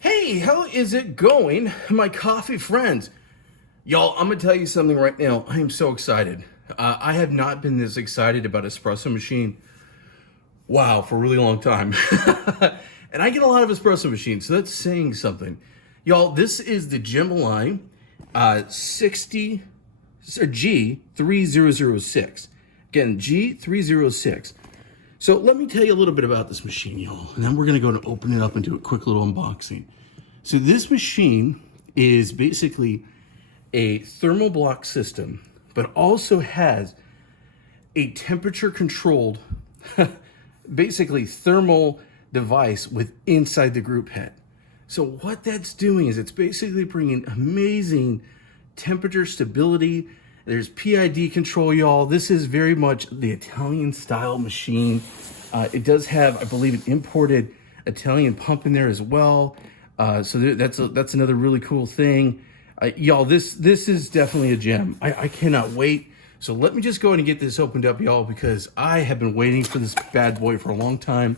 Hey, how is it going, my coffee friends? Y'all, I'm gonna tell you something right now. I am so excited. I have not been this excited about espresso machine, wow, for a really long time. And I get a lot of espresso machines, so that's saying something. Y'all, this is the Gemilai 60 or G3006. Again, G3006. So let me tell you a little bit about this machine, y'all, and then we're gonna go and open it up and do a quick little unboxing. So this machine is basically a thermal block system, but also has a temperature controlled, basically thermal device with inside the group head. So what that's doing is it's basically bringing amazing temperature stability. There's PID control, y'all. This is very much the Italian style machine. It does have, I believe, an imported Italian pump in there as well. So that's another really cool thing. Y'all, this is definitely a gem. I cannot wait. So let me just go ahead and get this opened up, y'all, because I have been waiting for this bad boy for a long time.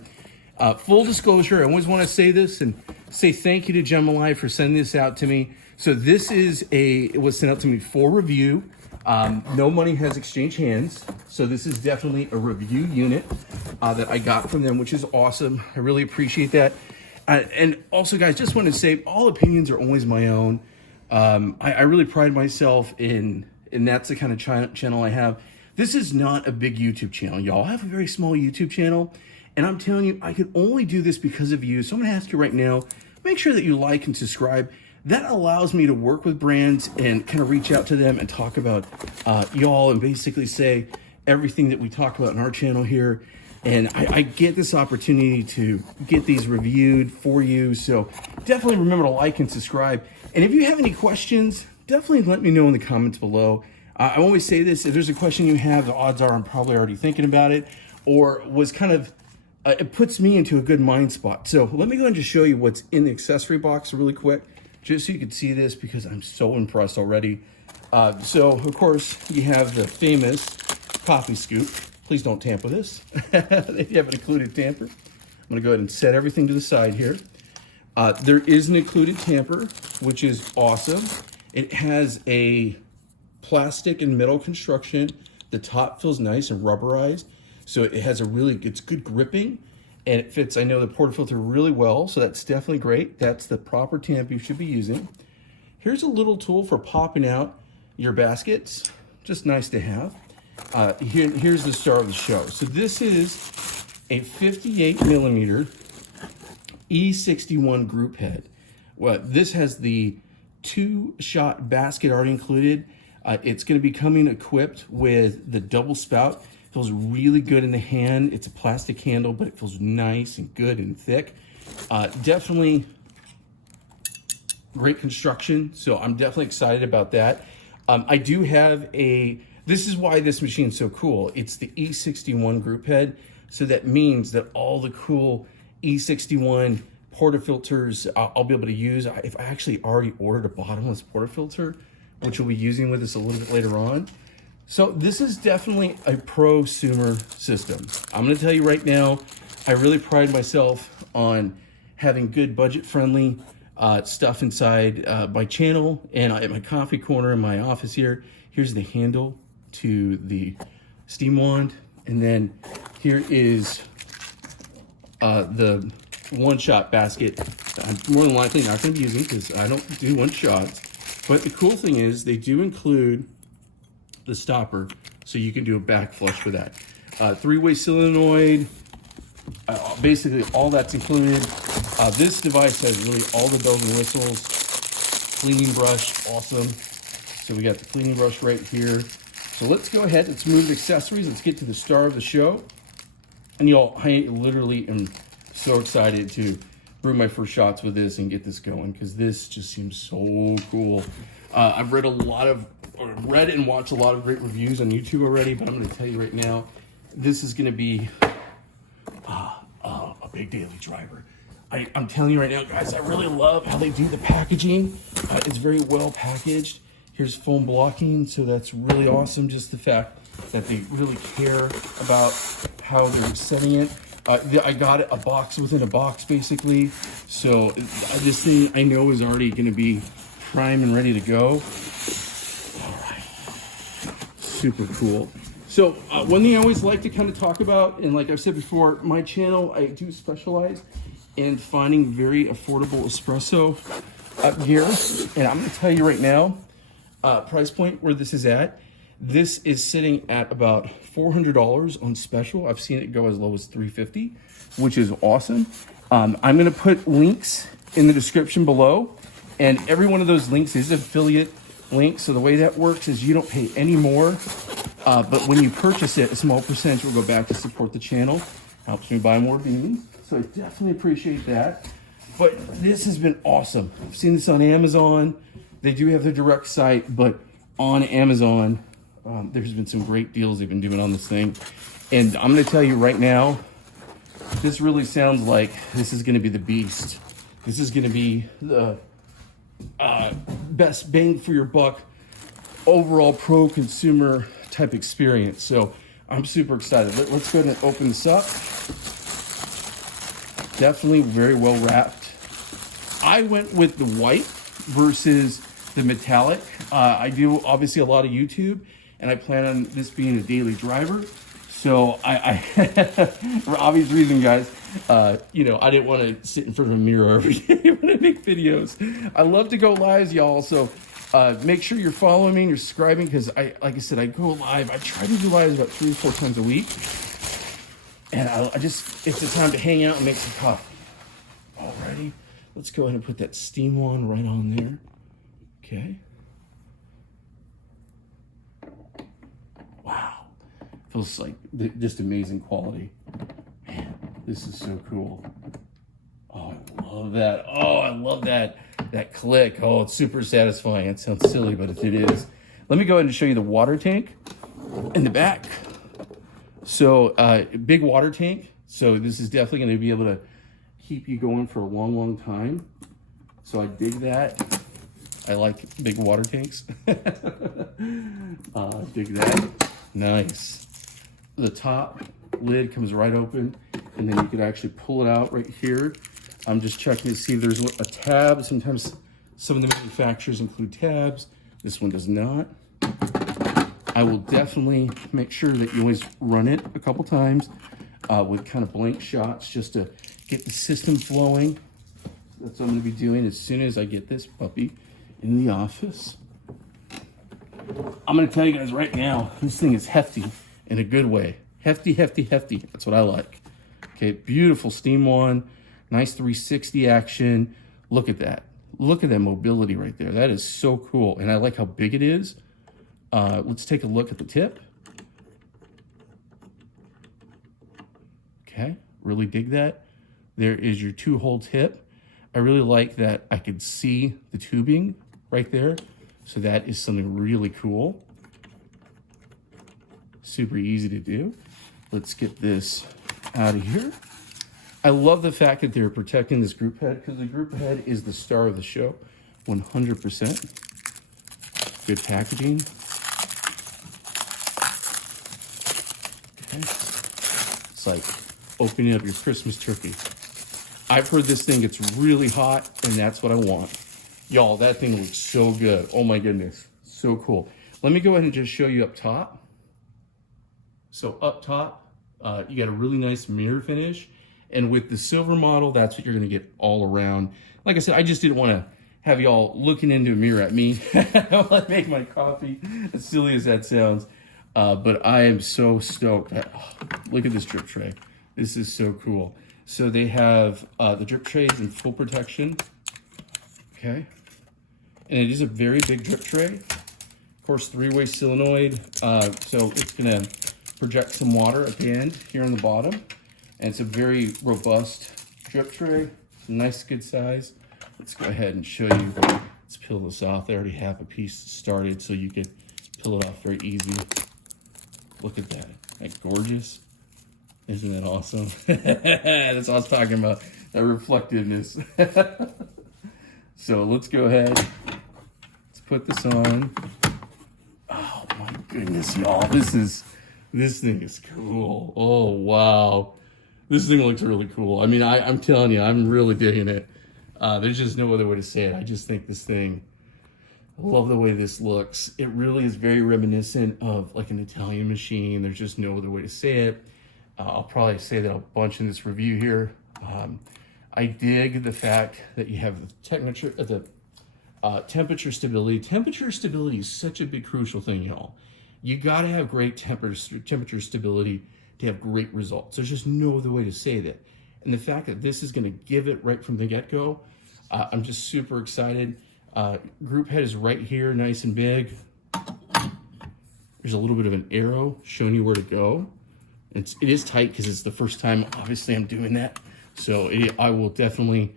Full disclosure, I always want to say this and say thank you to Gemilai for sending this out to me. So this is it was sent out to me for review. No money has exchanged hands. So this is definitely a review unit that I got from them, which is awesome. I really appreciate that. And also, guys, just want to say all opinions are always my own. I really pride myself in, and that's the kind of channel I have. This is not a big YouTube channel, y'all. I have a very small YouTube channel, and I'm telling you, I could only do this because of you. So I'm gonna ask you right now, make sure that you like and subscribe. That allows me to work with brands and kind of reach out to them and talk about y'all and basically say everything that we talk about in our channel here. And I get this opportunity to get these reviewed for you. So definitely remember to like and subscribe. And if you have any questions, definitely let me know in the comments below. I always say this, if there's a question you have, the odds are I'm probably already thinking about it or was kind of, it puts me into a good mind spot. So let me go ahead and just show you what's in the accessory box really quick, just so you can see this because I'm so impressed already. So of course you have the famous coffee scoop. Please don't tamper this. If you have an included tamper, I'm gonna go ahead and set everything to the side here. There is an included tamper, which is awesome. It has a plastic and metal construction. The top feels nice and rubberized. So it has it's good gripping and it fits, I know, the portafilter really well. So that's definitely great. That's the proper tamper you should be using. Here's a little tool for popping out your baskets. Just nice to have. Here's the star of the show. So this is a 58 millimeter E61 group head. Well, this has the 2-shot basket already included. It's going to be coming equipped with the double spout. Feels really good in the hand. It's a plastic handle, but it feels nice and good and thick. Definitely great construction. So I'm definitely excited about that. I do have this is why this machine is so cool. It's the E61 group head. So that means that all the cool E61 portafilters I'll be able to use. If I actually already ordered a bottomless portafilter, which we'll be using with us a little bit later on. So this is definitely a prosumer system. I'm gonna tell you right now, I really pride myself on having good budget-friendly stuff inside my channel and at my coffee corner in my office here. Here's the handle to the steam wand. And then here is the one-shot basket. I'm more than likely not gonna be using because I don't do one-shots. But the cool thing is they do include the stopper, so you can do a back flush for that. 3-way solenoid, basically all that's included. This device has really all the bells and whistles. Cleaning brush, awesome. So we got the cleaning brush right here. So let's go ahead, let's move the accessories. Let's get to the star of the show. And y'all, I literally am so excited to brew my first shots with this and get this going because this just seems so cool. I've read and watched a lot of great reviews on YouTube already, but I'm going to tell you right now, this is going to be a big daily driver. I'm telling you right now, guys, I really love how they do the packaging. It's very well packaged. Here's foam blocking, so that's really awesome. Just the fact that they really care about how they're setting it. I got a box within a box, basically. So this thing I know is already going to be prime and ready to go. All right, super cool. So one thing I always like to kind of talk about, and like I've said before, my channel, I do specialize in finding very affordable espresso gear. And I'm going to tell you right now, price point where this is at. This is sitting at about $400 on special. I've seen it go as low as $350, which is awesome. I'm going to put links in the description below, and every one of those links is affiliate link. So the way that works is you don't pay any more, but when you purchase it, a small percentage will go back to support the channel. Helps me buy more beans. So I definitely appreciate that. But this has been awesome. I've seen this on Amazon. They do have their direct site, but on Amazon, there's been some great deals they've been doing on this thing. And I'm going to tell you right now, this really sounds like this is going to be the beast. This is going to be the best bang for your buck, overall pro consumer type experience. So I'm super excited. Let's go ahead and open this up. Definitely very well wrapped. I went with the white versus the metallic. I do obviously a lot of YouTube, and I plan on this being a daily driver. So I for obvious reason, guys, you know, I didn't want to sit in front of a mirror every day when I make videos. I love to go live, y'all. So make sure you're following me and you're subscribing, because like I said, I go live. I try to do lives about 3 or 4 times a week. And I just, it's a time to hang out and make some coffee. Alrighty, let's go ahead and put that steam wand right on there. Okay. Wow. Feels like just amazing quality. Man, this is so cool. Oh, I love that. Oh, I love that click. Oh, it's super satisfying. It sounds silly, but it is. Let me go ahead and show you the water tank in the back. So big water tank. So this is definitely going to be able to keep you going for a long, long time. So I dig that. I like big water tanks. Dig that. Nice. The top lid comes right open, and then you can actually pull it out right here. I'm just checking to see if there's a tab. Sometimes some of the manufacturers include tabs. This one does not. I will definitely make sure that you always run it a couple times with kind of blank shots, just to get the system flowing. That's what I'm going to be doing as soon as I get this puppy in the office. I'm going to tell you guys right now, this thing is hefty in a good way. Hefty, hefty, hefty. That's what I like. Okay, beautiful steam wand. Nice 360 action. Look at that. Look at that mobility right there. That is so cool. And I like how big it is. Let's take a look at the tip. Okay, really dig that. There is your 2-hole tip. I really like that I could see the tubing right there. So that is something really cool. Super easy to do. Let's get this out of here. I love the fact that they're protecting this group head, because the group head is the star of the show, 100%. Good packaging. Okay. It's like opening up your Christmas turkey. I've heard this thing gets really hot, and that's what I want. Y'all, that thing looks so good. Oh my goodness, so cool. Let me go ahead and just show you up top. So up top, you got a really nice mirror finish. And with the silver model, that's what you're gonna get all around. Like I said, I just didn't wanna have y'all looking into a mirror at me while I make my coffee, as silly as that sounds. But I am so stoked. Look at this drip tray. This is so cool. So they have the drip trays in full protection. Okay. And it is a very big drip tray. Of course, 3-way solenoid. So it's gonna project some water at the end here on the bottom. And it's a very robust drip tray. It's a nice, good size. Let's go ahead and show you. Let's peel this off. They already have a piece started, so you can peel it off very easy. Look at that. Isn't that gorgeous? Isn't that awesome? That's what I was talking about, that reflectiveness. So let's go ahead. Let's put this on. Oh my goodness, y'all. This thing is cool. Oh, wow. This thing looks really cool. I mean, I'm telling you, I'm really digging it. There's just no other way to say it. I just think this thing, I love the way this looks. It really is very reminiscent of like an Italian machine. There's just no other way to say it. I'll probably say that a bunch in this review here. I dig the fact that you have the temperature stability. Temperature stability is such a big crucial thing, y'all. You got to have great temperature stability to have great results. There's just no other way to say that. And the fact that this is going to give it right from the get-go, I'm just super excited. Group head is right here, nice and big. There's a little bit of an arrow showing you where to go. It is tight because it's the first time, obviously, I'm doing that. So I will definitely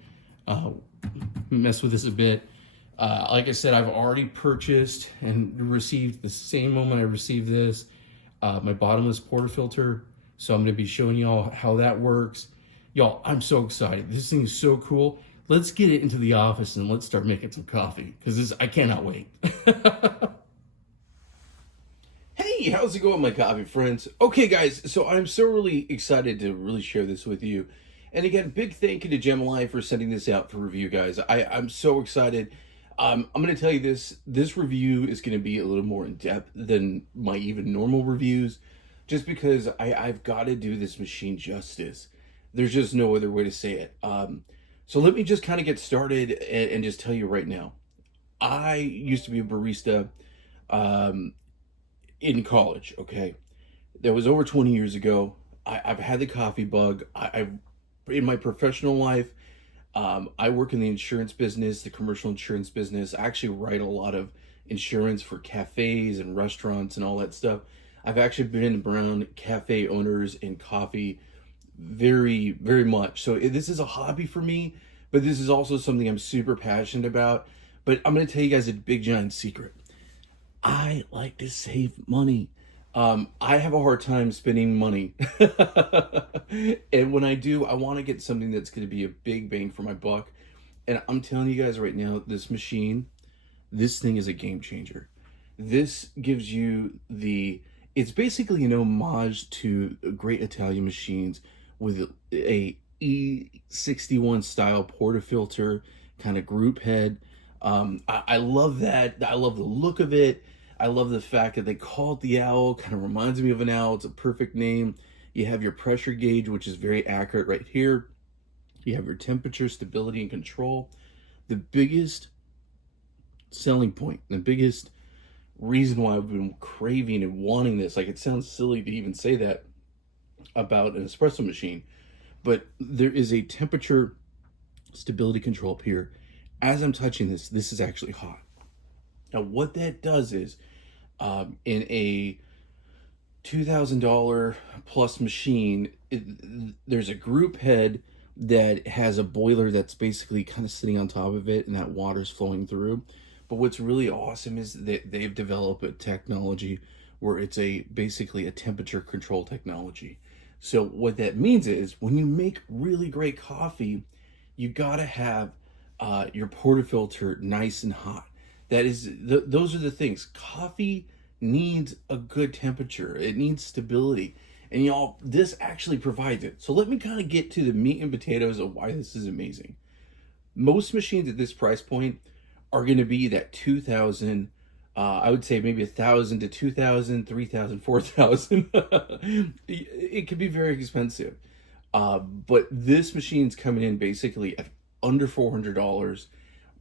mess with this a bit. Like I said, I've already purchased and received the same moment I received this, my bottomless portafilter. So I'm going to be showing y'all how that works. Y'all, I'm so excited. This thing is so cool. Let's get it into the office and let's start making some coffee because I cannot wait. Hey, how's it going, my coffee friends? Okay, guys, so I'm so really excited to really share this with you. And again, big thank you to Gemilai for sending this out for review, guys. I'm so excited. I'm going to tell you this review is going to be a little more in depth than my even normal reviews, just because I've got to do this machine justice. There's just no other way to say it. So let me just kind of get started and just tell you right now. I used to be a barista in college, okay? That was over 20 years ago. I've had the coffee bug. In my professional life, I work in the insurance business, the commercial insurance business. I actually write a lot of insurance for cafes and restaurants and all that stuff. I've actually been around cafe owners and coffee very, very much. So this is a hobby for me, but this is also something I'm super passionate about. But I'm going to tell you guys a big giant secret. I like to save money. I have a hard time spending money. And when I do, I want to get something that's going to be a big bang for my buck. And I'm telling you guys right now, this machine, this thing is a game changer. This gives you it's basically an homage to great Italian machines with a E61 style portafilter kind of group head. I love that. I love the look of it. I love the fact that they call it the owl. Kind of reminds me of an owl. It's a perfect name. You have your pressure gauge, which is very accurate right here. You have your temperature, stability, and control. The biggest selling point, the biggest reason why I've been craving and wanting this, like it sounds silly to even say that about an espresso machine, but there is a temperature stability control up here. As I'm touching this is actually hot. Now what that does is, in a $2,000 plus machine, there's a group head that has a boiler that's basically kind of sitting on top of it and that water's flowing through. But what's really awesome is that they've developed a technology where it's basically a temperature control technology. So what that means is when you make really great coffee, you gotta have your portafilter nice and hot. Those are the things. Coffee needs a good temperature. It needs stability. And y'all, this actually provides it. So let me kind of get to the meat and potatoes of why this is amazing. Most machines at this price point are going to be that 2,000, I would say maybe 1,000 to 2,000, 3,000, 4,000. It could be very expensive. But this machine's coming in basically at under $400.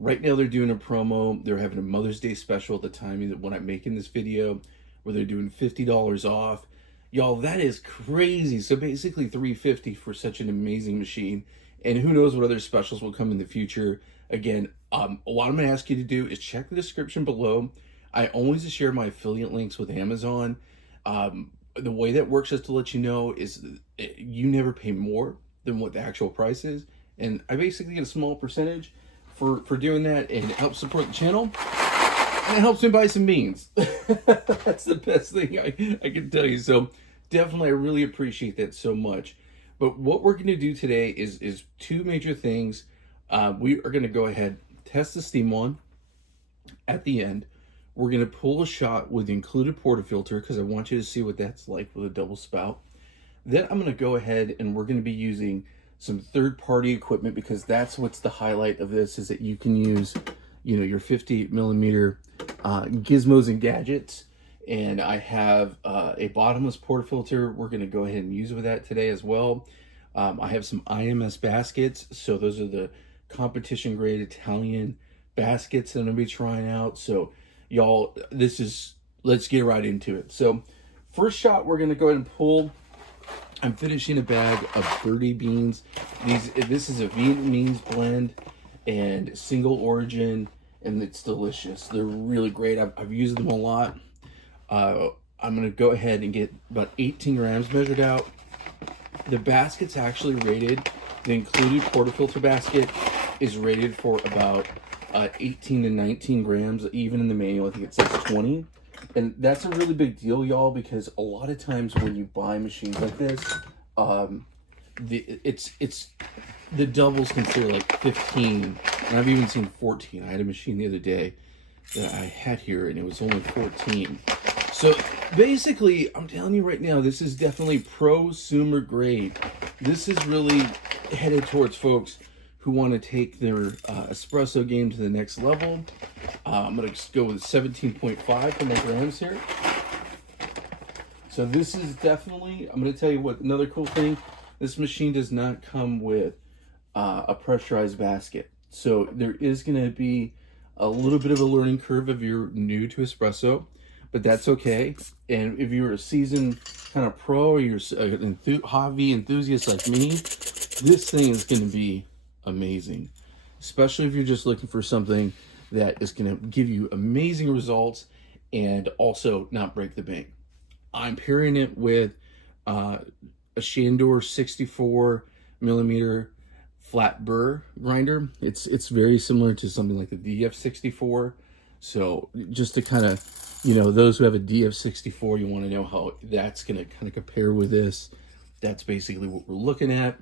Right now they're doing a promo. They're having a Mother's Day special at the time when I'm making this video, where they're doing $50 off. Y'all, that is crazy. So basically $350 for such an amazing machine. And who knows what other specials will come in the future. Again, what I'm going to ask you to do is check the description below. I always share my affiliate links with Amazon. The way that works, just to let you know, is you never pay more than what the actual price is. And I basically get a small percentage for doing that, and it helps support the channel. And it helps me buy some beans. That's the best thing I can tell you. So definitely, I really appreciate that so much. But what we're going to do today is two major things. We are going to go ahead, test the steam on. At the end, we're going to pull a shot with the included portafilter because I want you to see what that's like with a double spout. Then I'm going to go ahead and we're going to be using some third-party equipment, because that's what's the highlight of this, is that you can use, you know, your 58 millimeter gizmos and gadgets. And I have a bottomless portafilter we're going to go ahead and use with that today as well. I have some IMS baskets. So those are the competition grade Italian baskets that I'm going to be trying out. So y'all, let's get right into it. So first shot we're going to go ahead and pull. I'm finishing a bag of birdie beans. This is a Vietnamese blend and single origin, and it's delicious. They're really great. I've used them a lot. I'm going to go ahead and get about 18 grams measured out. The basket's actually rated, the included portafilter basket is rated for about 18 to 19 grams. Even in the manual, I think it says 20. And that's a really big deal, y'all, because a lot of times when you buy machines like this, the doubles consider like 15, and I've even seen 14. I had a machine the other day that I had here, and it was only 14. So basically, I'm telling you right now, this is definitely prosumer grade. This is really headed towards folks who want to take their espresso game to the next level. I'm going to go with 17.5 for my grams here. So this is definitely, I'm going to tell you what, another cool thing, this machine does not come with a pressurized basket. So there is going to be a little bit of a learning curve if you're new to espresso, but that's okay. And if you're a seasoned kind of pro, or you're an hobby enthusiast like me, this thing is going to be amazing, especially if you're just looking for something that is going to give you amazing results and also not break the bank. I'm pairing it with a Shandor 64 millimeter flat burr grinder. It's very similar to something like the DF64. So just to kind of, you know, those who have a DF64, you want to know how that's going to kind of compare with this. That's basically what we're looking at.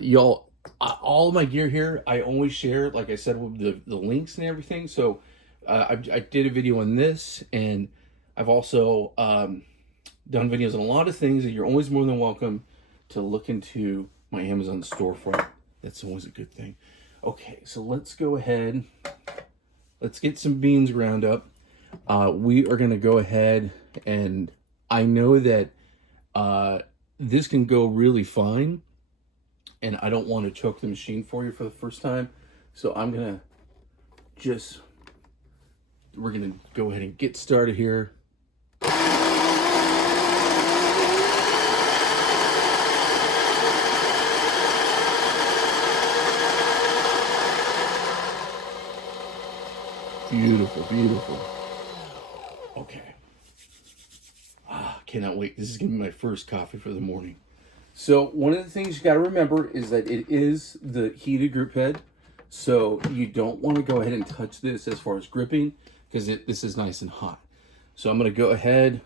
Y'all, all of my gear here, I always share, like I said, with the links and everything. So I did a video on this, and I've also done videos on a lot of things that you're always more than welcome to look into my Amazon storefront. That's always a good thing. Okay, so let's go ahead. Let's get some beans ground up. We are going to go ahead, and I know that this can go really fine, and I don't want to choke the machine for you for the first time. So I'm going to we're going to go ahead and get started here. Beautiful, beautiful. Okay. Cannot wait. This is going to be my first coffee for the morning. So one of the things you got to remember is that it is the heated group head. So you don't want to go ahead and touch this as far as gripping, because this is nice and hot. So I'm going to go ahead.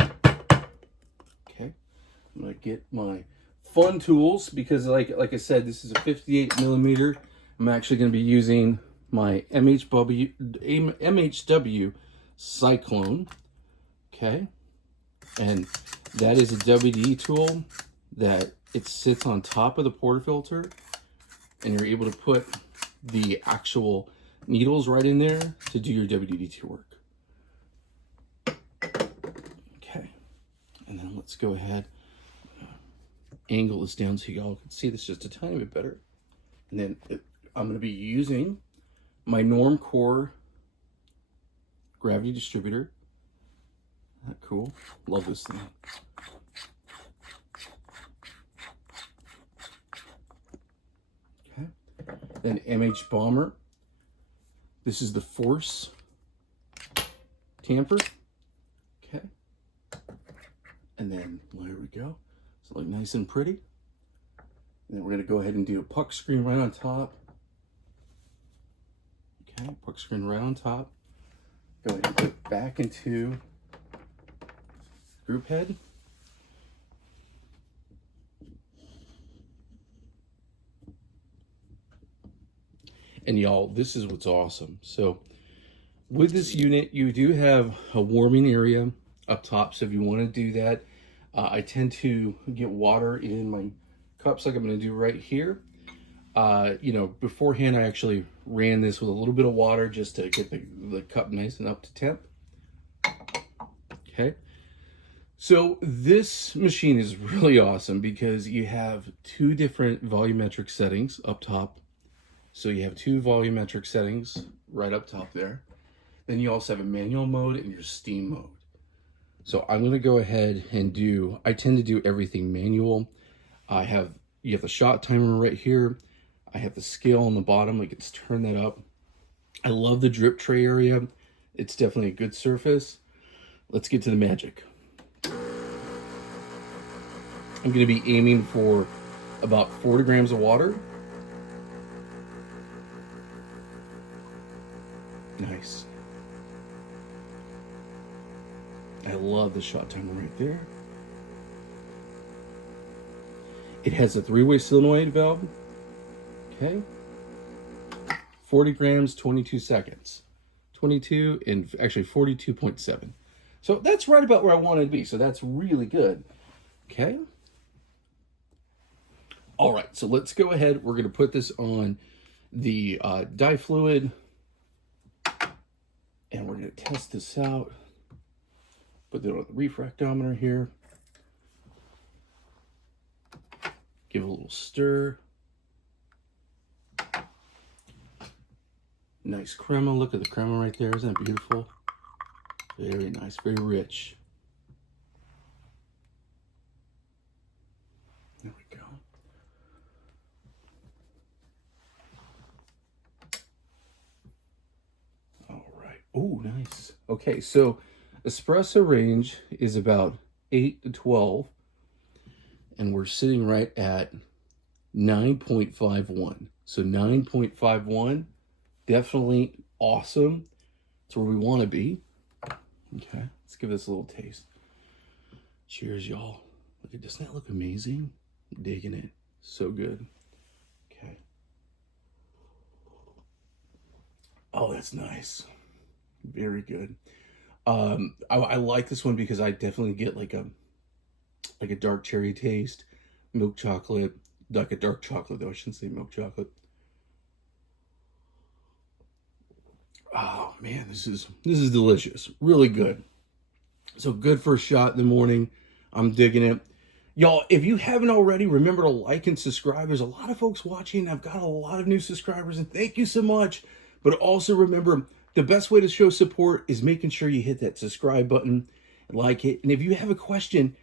Okay. I'm going to get my fun tools, because like I said, this is a 58 millimeter. I'm actually going to be using my MHW Cyclone. Okay. And that is a WD tool that it sits on top of the portafilter, and you're able to put the actual needles right in there to do your WD work. Okay. And then let's go ahead, angle this down so y'all can see this just a tiny bit better. And then I'm going to be using my Norm Core gravity distributor. Isn't that cool? Love this thing. Okay. Then MH Bomber. This is the Force tamper. Okay. And then there we go. So look nice and pretty. And then we're going to go ahead and do a puck screen right on top. Okay, puck screen right on top. Go ahead and put it back into group head. And y'all, this is what's awesome. So with this unit, you do have a warming area up top. So if you want to do that, I tend to get water in my cups like I'm going to do right here. You know, beforehand, I actually ran this with a little bit of water just to get the cup nice and up to temp. Okay. So this machine is really awesome because you have two different volumetric settings up top. So you have two volumetric settings right up top there. Then you also have a manual mode and your steam mode. So I'm going to go ahead and I tend to do everything manual. You have the shot timer right here. I have the scale on the bottom. I can just turn that up. I love the drip tray area. It's definitely a good surface. Let's get to the magic. I'm going to be aiming for about 40 grams of water. Nice. I love the shot timer right there. It has a 3-way solenoid valve. Okay. 40 grams, 22 seconds. 22 and actually 42.7. So that's right about where I wanted to be. So that's really good. Okay. All right. So let's go ahead. We're going to put this on the dye fluid. And we're going to test this out. Put it on the refractometer here. Give it a little stir. Nice crema. Look at the crema right there. Isn't that beautiful? Very nice. Very rich. There we go. All right. Oh, nice. Okay, so espresso range is about 8 to 12. And we're sitting right at 9.51. So 9.51, definitely awesome. It's where we want to be. Okay, let's give this a little taste. Cheers, y'all. Look at, doesn't that look amazing? I'm digging it. So good. Okay. Oh, that's nice. Very good. I like this one because I definitely get like a dark cherry taste, milk chocolate, like a dark chocolate though. I shouldn't say milk chocolate. Oh man, this is delicious. Really good. So good for a shot in the morning. I'm digging it. Y'all, if you haven't already, remember to like and subscribe. There's a lot of folks watching. I've got a lot of new subscribers, and thank you so much. But also remember, the best way to show support is making sure you hit that subscribe button, like it. And if you have a question,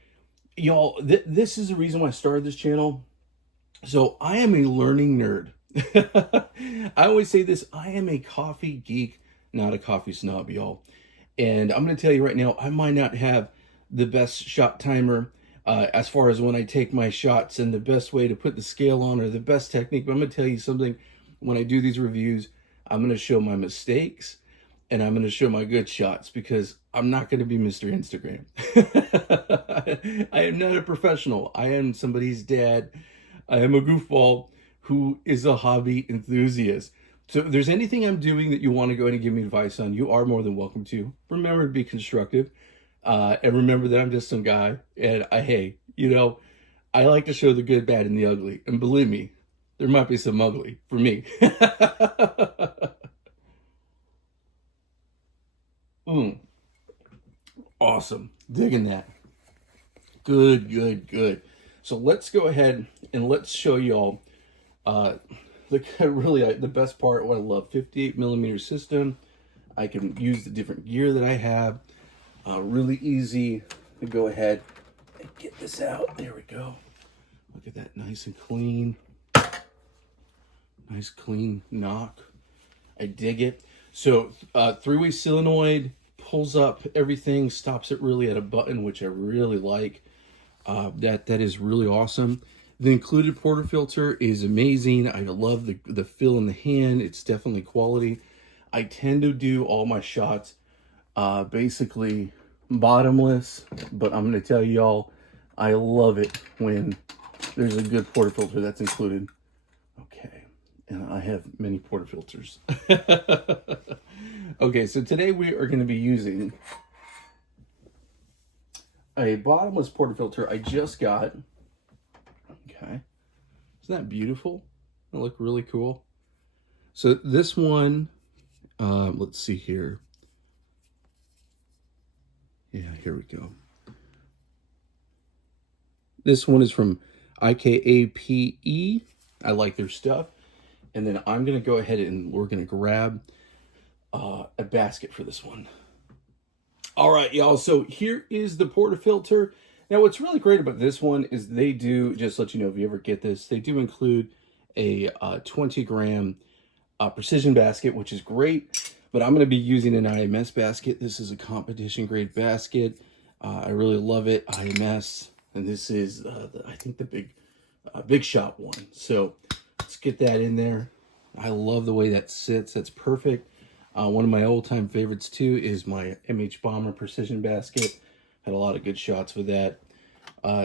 y'all, this is the reason why I started this channel. So I am a learning nerd. I always say this, I am a coffee geek, not a coffee snob, y'all. And I'm going to tell you right now, I might not have the best shot timer as far as when I take my shots and the best way to put the scale on or the best technique. But I'm going to tell you something, when I do these reviews, I'm going to show my mistakes and I'm going to show my good shots because I'm not going to be Mr. Instagram. I am not a professional. I am somebody's dad. I am a goofball who is a hobby enthusiast. So if there's anything I'm doing that you want to go ahead and give me advice on, you are more than welcome to. Remember to be constructive. And remember that I'm just some guy. And hey, you know, I like to show the good, bad, and the ugly. And believe me, there might be some ugly for me. Awesome. Digging that. Good, good, good. So let's go ahead and let's show y'all the best part, what I love, 58 millimeter system. I can use the different gear that I have. Really easy to go ahead and get this out. There we go. Look at that, nice and clean. Nice clean knock. I dig it. So 3-way solenoid pulls up everything, stops it really at a button, which I really like. That is really awesome. The included portafilter is amazing. I love the feel in the hand. It's definitely quality. I tend to do all my shots basically bottomless, but I'm going to tell y'all, I love it when there's a good portafilter that's included. Okay, and I have many portafilters. Okay, so today we are going to be using a bottomless portafilter I just got. Okay. Isn't that beautiful? It look really cool. So this one, let's see here. Yeah, here we go. This one is from IKAPE. I like their stuff. And then I'm going to go ahead and we're going to grab a basket for this one. All right, y'all. So here is the portafilter. Now, what's really great about this one is they do, just let you know if you ever get this, they do include a 20-gram precision basket, which is great. But I'm going to be using an IMS basket. This is a competition-grade basket. I really love it, IMS. And this is, I think, the big shot one. So let's get that in there. I love the way that sits. That's perfect. One of my old-time favorites, too, is my MH Bomber Precision Basket. Had a lot of good shots with that.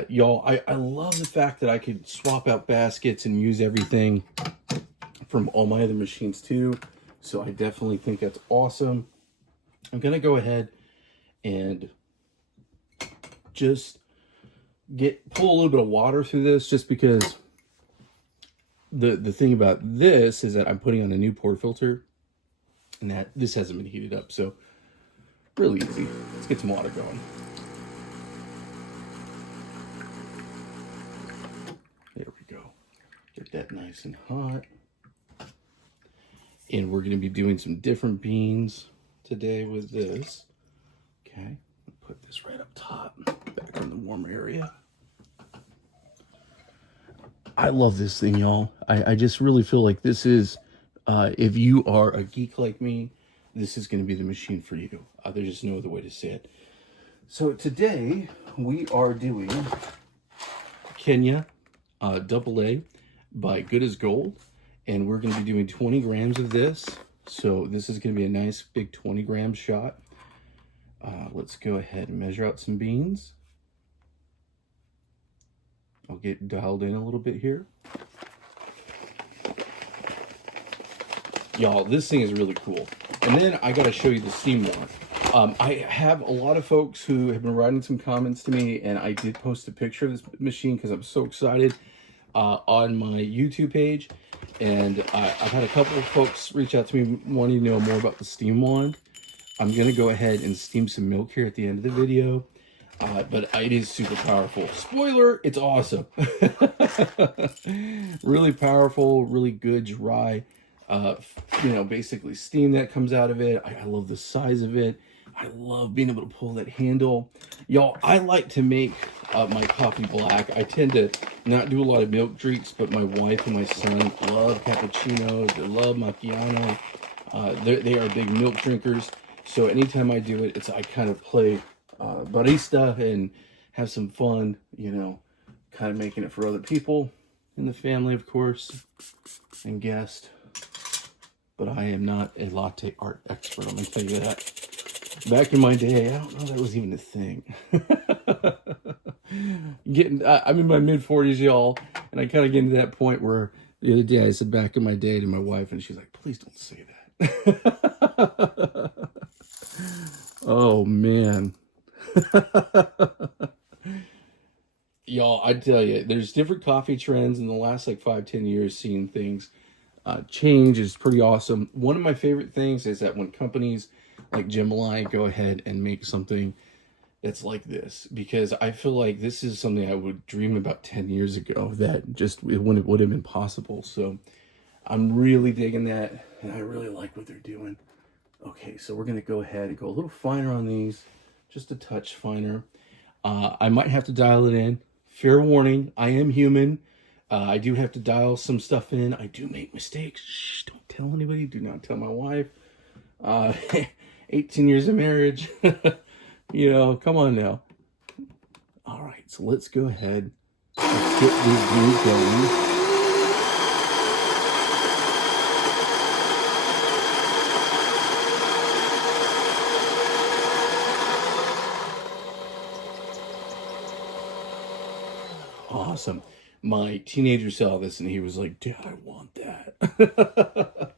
Y'all, I love the fact that I could swap out baskets and use everything from all my other machines, too. So I definitely think that's awesome. I'm going to go ahead and just pull a little bit of water through this, just because the thing about this is that I'm putting on a new portafilter, and that this hasn't been heated up. So really easy. Let's get some water going. There we go. Get that nice and hot. And we're going to be doing some different beans today with this. Okay, put this right up top, back in the warm area. I love this thing, y'all. I just really feel like this is, if you are a geek like me, this is going to be the machine for you. There's just no other way to say it. So today we are doing Kenya AA by Good as Gold. And we're going to be doing 20 grams of this. So this is going to be a nice big 20-gram shot. Let's go ahead and measure out some beans. I'll get dialed in a little bit here. Y'all, this thing is really cool. And then I got to show you the steam one. I have a lot of folks who have been writing some comments to me, and I did post a picture of this machine because I'm so excited on my YouTube page. And I've had a couple of folks reach out to me wanting to know more about the steam wand. I'm going to go ahead and steam some milk here at the end of the video. But it is super powerful. Spoiler, it's awesome. Really powerful, really good, dry, basically steam that comes out of it. I love the size of it. I love being able to pull that handle. Y'all, I like to make my coffee black. I tend to not do a lot of milk drinks, but my wife and my son love cappuccinos. They love macchiato. They are big milk drinkers. So anytime I do it, I kind of play barista and have some fun, kind of making it for other people in the family, of course, and guests. But I am not a latte art expert, I'm going to tell you that. Back in my day, I don't know that was even a thing. I'm in my mid-40s, y'all, and I kind of get to that point where the other day I said back in my day to my wife, and she's like, please don't say that. Oh, man. Y'all, I tell you, there's different coffee trends in the last 5-10 years. Seeing things change is pretty awesome. One of my favorite things is that when companies like Gemilai go ahead and make something that's like this, because I feel like this is something I would dream about 10 years ago that just it would have been possible. So I'm really digging that, and I really like what they're doing. Okay, so we're going to go ahead and go a little finer on these, just a touch finer. I might have to dial it in. Fair warning, I am human. I do have to dial some stuff in. I do make mistakes. Shh, don't tell anybody. Do not tell my wife. 18 years of marriage. Come on now. All right, so let's go ahead. Let's get these beans going. Awesome. My teenager saw this and he was like, Dad, I want that.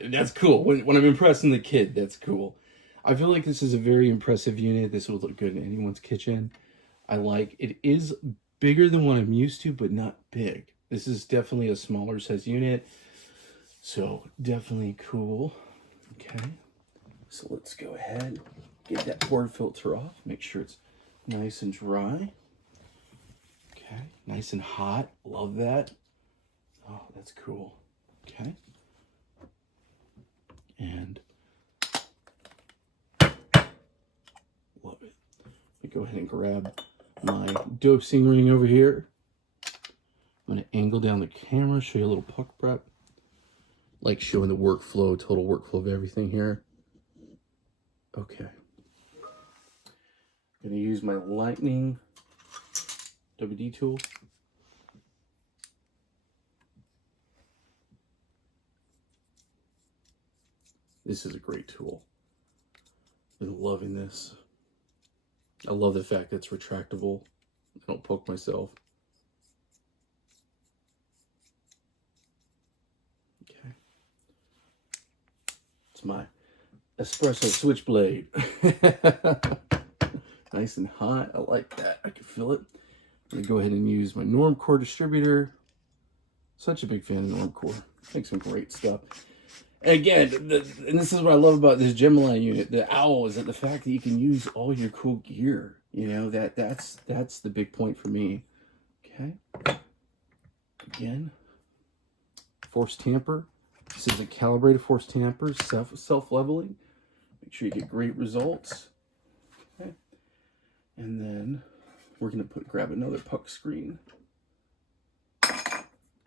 That's cool. When I'm impressing the kid, that's cool. I feel like this is a very impressive unit. This would look good in anyone's kitchen. I like it. Is bigger than what I'm used to, but not big. This is definitely a smaller size unit. So definitely cool. Okay. So let's go ahead, get that portafilter off. Make sure it's nice and dry. Okay. Nice and hot. Love that. Oh, that's cool. Okay. And love it. Let me go ahead and grab my dosing ring over here. I'm going to angle down the camera, show you a little puck prep. Like showing the workflow, total workflow of everything here. Okay. I'm going to use my Lightning WD tool. This is a great tool. Been loving this. I love the fact that it's retractable. I don't poke myself. Okay. It's my espresso switchblade. Nice and hot. I like that. I can feel it. I'm going to go ahead and use my Normcore distributor. Such a big fan of Normcore. Makes some great stuff. And again, and this is what I love about this Gemilai unit, the owl, is that the fact that you can use all your cool gear. You know, that's the big point for me. Okay. Again, force tamper. This is a calibrated force tamper, self-leveling. Make sure you get great results. Okay. And then we're going to grab another puck screen. I'm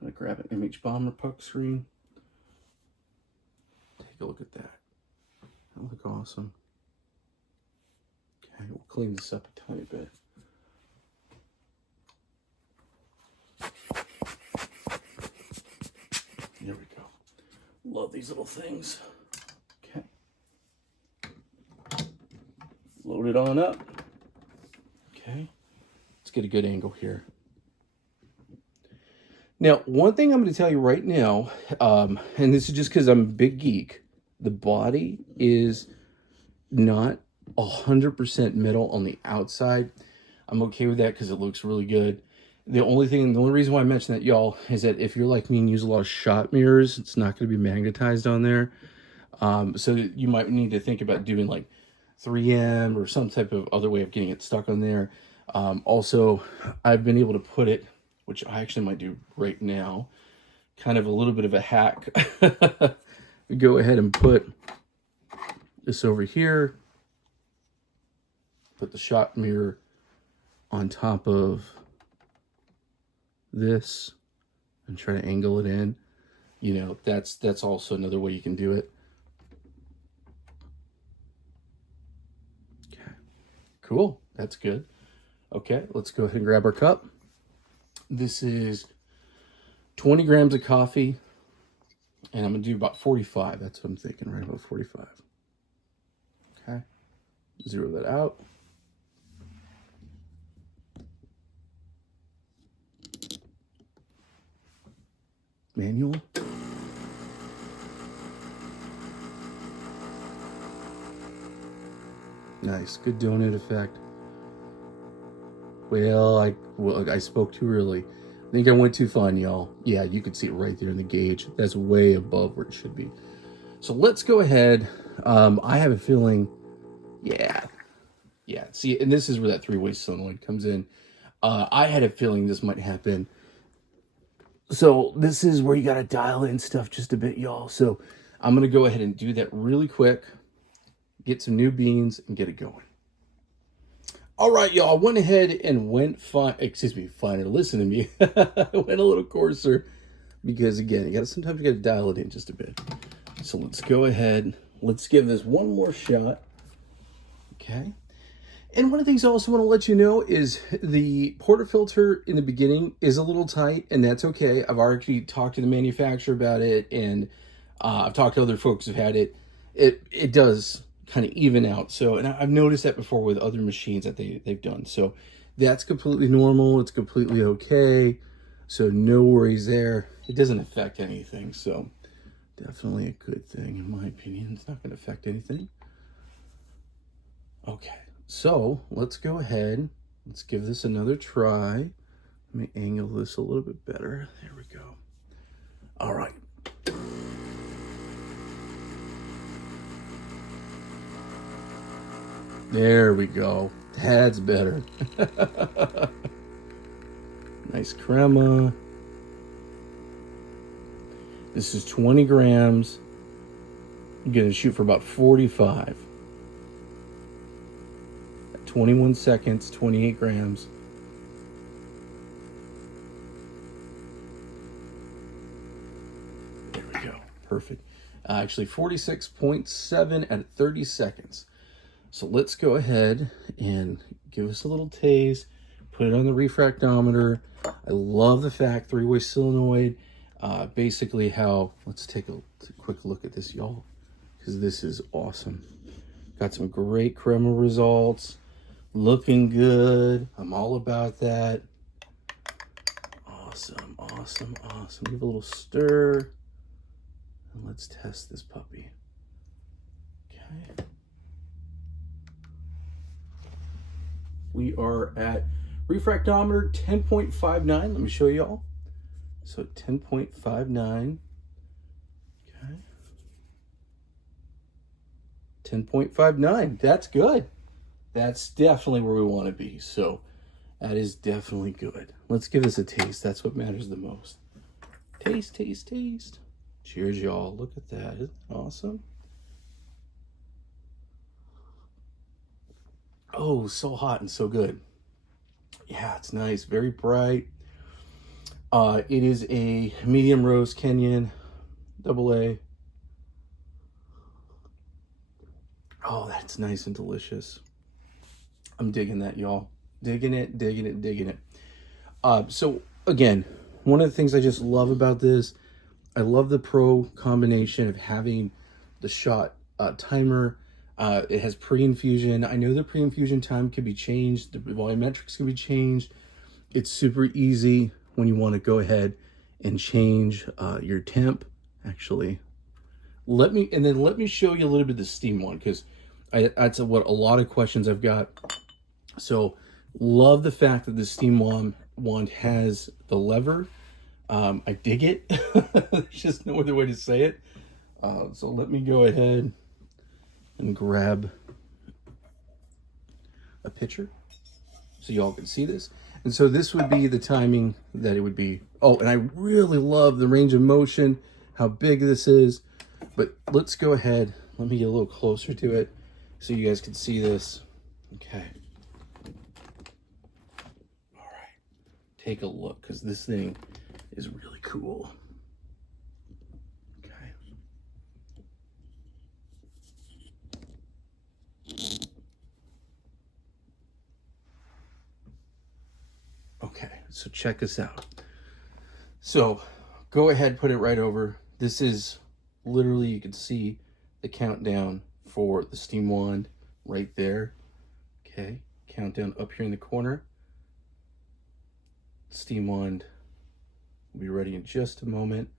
going to grab an MH Bomber puck screen. Take a look at that. That look awesome. Okay, we'll clean this up a tiny bit. There we go. Love these little things. Okay. Load it on up. Okay. Let's get a good angle here. Now, one thing I'm going to tell you right now, and this is just because I'm a big geek, the body is not 100% metal on the outside. I'm okay with that because it looks really good. The only reason why I mention that, y'all, is that if you're like me and use a lot of shot mirrors, it's not going to be magnetized on there. So you might need to think about doing like 3M or some type of other way of getting it stuck on there. Also, I've been able to put it, which I actually might do right now, kind of a little bit of a hack. We go ahead and put this over here, put the shot mirror on top of this and try to angle it in. You know, that's also another way you can do it. Okay, cool, that's good. Okay, let's go ahead and grab our cup. This is 20 grams of coffee, and I'm going to do about 45. That's what I'm thinking, right about 45. Okay, zero that out. Manual. Nice, good donut effect. Well, I spoke too early. I think I went too fun, y'all. Yeah, you can see it right there in the gauge. That's way above where it should be. So let's go ahead. I have a feeling, yeah. See, and this is where that three-way solenoid comes in. I had a feeling this might happen. So this is where you got to dial in stuff just a bit, y'all. So I'm going to go ahead and do that really quick. Get some new beans and get it going. All right, y'all, I went ahead and went finer, listen to me. I went a little coarser because, again, sometimes you got to dial it in just a bit. So let's go ahead. Let's give this one more shot. Okay. And one of the things I also want to let you know is the portafilter in the beginning is a little tight, and that's okay. I've already talked to the manufacturer about it, and I've talked to other folks who've had it. It does kind of even out. So, and I've noticed that before with other machines that they've done. So that's completely normal. It's completely okay. So no worries there. It doesn't affect anything. So definitely a good thing in my opinion. It's not going to affect anything. Okay, so let's go ahead. Let's give this another try. Let me angle this a little bit better. There we go. All right. There we go. That's better. Nice crema. This is 20 grams. I'm going to shoot for about 45. 21 seconds, 28 grams. There we go. Perfect. Actually, 46.7 at 30 seconds. So let's go ahead and give us a little taste. Put it on the refractometer. I love the fact three-way solenoid. Basically how, let's take a quick look at this, y'all, because this is awesome. Got some great crema results. Looking good. I'm all about that. Awesome, awesome, awesome. Give a little stir. And let's test this puppy. Okay. We are at refractometer 10.59. Let me show y'all. So 10.59. Okay. 10.59. That's good. That's definitely where we want to be. So that is definitely good. Let's give this a taste. That's what matters the most. Taste, taste, taste. Cheers, y'all. Look at that. Isn't that awesome? Oh, so hot and so good. Yeah, it's nice. Very bright. It is a medium roast Kenyan AA. Oh, that's nice and delicious. I'm digging that, y'all. Digging it, digging it, digging it. So again, one of the things I just love about this, I love the pro combination of having the shot timer. It has pre-infusion. I know the pre-infusion time can be changed. The volumetrics can be changed. It's super easy when you want to go ahead and change your temp. Actually, let me show you a little bit of the steam one, because that's what a lot of questions I've got. So love the fact that the steam wand has the lever. I dig it. There's just no other way to say it. So let me go ahead and grab a picture so y'all can see this. And so this would be the timing that it would be. Oh, and I really love the range of motion, how big this is. But let's go ahead. Let me get a little closer to it so you guys can see this. Okay. All right. Take a look, because this thing is really cool. Okay, so check this out. So go ahead, put it right over. This is literally, you can see the countdown for the steam wand right there. Okay, countdown up here in the corner. Steam wand will be ready in just a moment.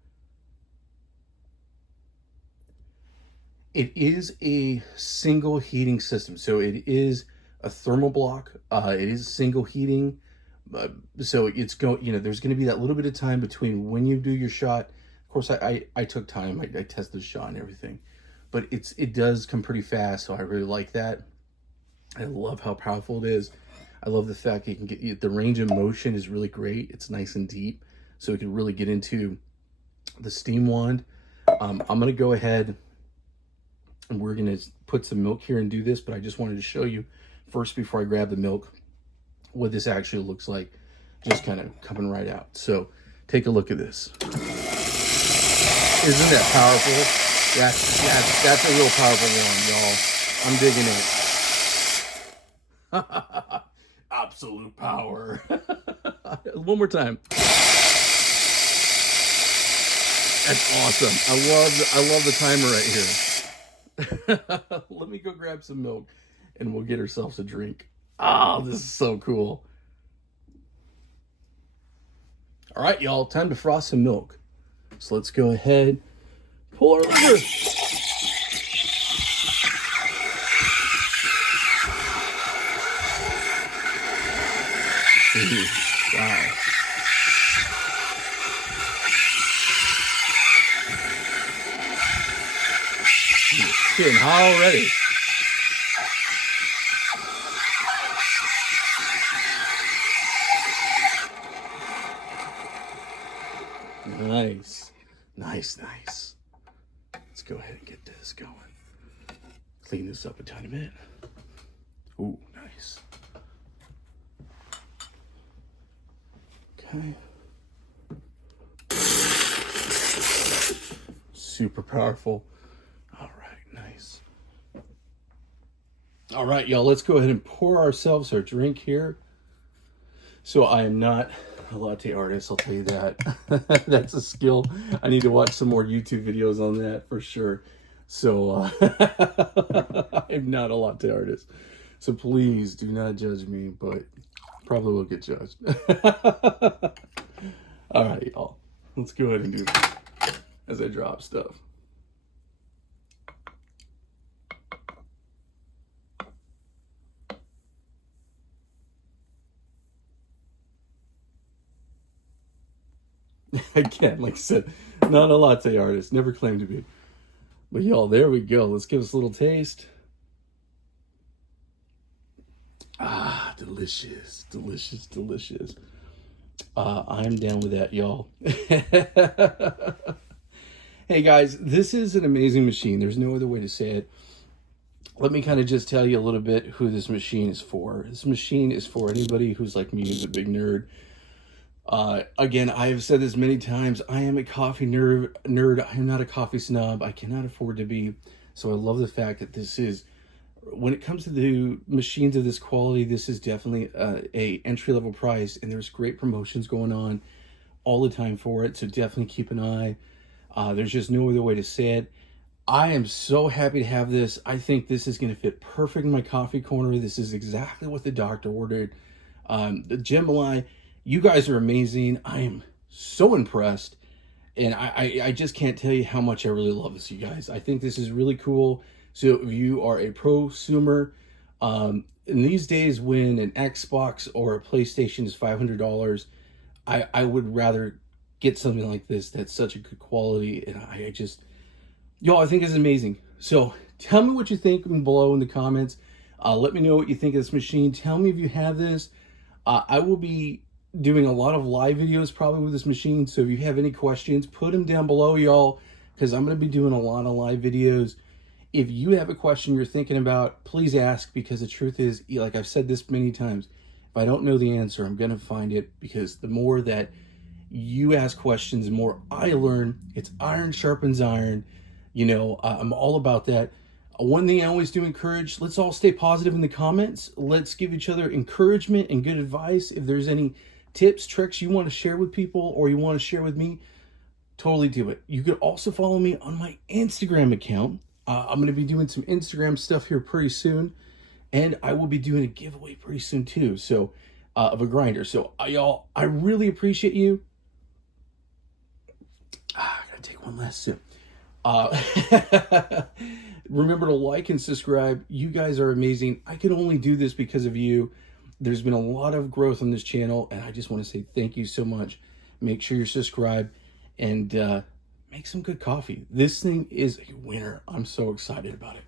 It is a single heating system, so it is a thermal block. It is single heating. So it's there's going to be that little bit of time between when you do your shot. Of course, I took time. I tested the shot and everything, but it does come pretty fast. So I really like that. I love how powerful it is. I love the fact you can get the range of motion is really great. It's nice and deep, so we can really get into the steam wand. I'm going to go ahead and we're going to put some milk here and do this, but I just wanted to show you first before I grab the milk what this actually looks like, just kind of coming right out. So take a look at this. Isn't that powerful? That's a real powerful one, y'all. I'm digging it. Absolute power. One more time. That's awesome. I love the timer right here. Let me go grab some milk and we'll get ourselves a drink. Oh, this is so cool. All right, y'all, time to frost some milk. So let's go ahead, pull our lever. Ooh, wow. It's getting hot already. Nice. Nice, nice. Let's go ahead and get this going. Clean this up a tiny bit. Ooh, nice. Okay. Super powerful. All right, nice. All right, y'all, let's go ahead and pour ourselves our drink here. So I am not a latte artist, I'll tell you that. That's a skill. I need to watch some more YouTube videos on that for sure. So I'm not a latte artist. So please do not judge me, but probably will get judged. All right, y'all. Let's go ahead and do it as I drop stuff. Again, like I said, not a latte artist. Never claimed to be. But y'all, there we go. Let's give us a little taste. Ah, delicious, delicious, delicious. I'm down with that, y'all. Hey guys, this is an amazing machine. There's no other way to say it. Let me kind of just tell you a little bit who this machine is for. This machine is for anybody who's like me, who's a big nerd. Again, I have said this many times. I am a coffee nerd. I am not a coffee snob. I cannot afford to be. So I love the fact that this is, when it comes to the machines of this quality, this is definitely a entry-level price, and there's great promotions going on all the time for it. So definitely keep an eye. There's just no other way to say it. I am so happy to have this. I think this is going to fit perfect in my coffee corner. This is exactly what the doctor ordered. The Gemilai, you guys are amazing. I am so impressed. And I just can't tell you how much I really love this, you guys. I think this is really cool. So if you are a prosumer, in these days when an Xbox or a PlayStation is $500, I would rather get something like this that's such a good quality. And I just, y'all, I think it's amazing. So tell me what you think below in the comments. Let me know what you think of this machine. Tell me if you have this. I will be doing a lot of live videos probably with this machine. So if you have any questions, put them down below, y'all, because I'm going to be doing a lot of live videos. If you have a question you're thinking about, please ask, because the truth is, like I've said this many times, if I don't know the answer, I'm going to find it, because the more that you ask questions, the more I learn. It's iron sharpens iron. You know, I'm all about that. One thing I always do encourage, let's all stay positive in the comments. Let's give each other encouragement and good advice. If there's any tips, tricks you want to share with people or you want to share with me, totally do it. You could also follow me on my Instagram account. I'm going to be doing some Instagram stuff here pretty soon, and I will be doing a giveaway pretty soon too, so of a grinder. So y'all, I really appreciate you. I gotta take one last sip. Remember to like and subscribe. You guys are amazing. I can only do this because of you. There's been a lot of growth on this channel, and I just want to say thank you so much. Make sure you're subscribed, and make some good coffee. This thing is a winner. I'm so excited about it.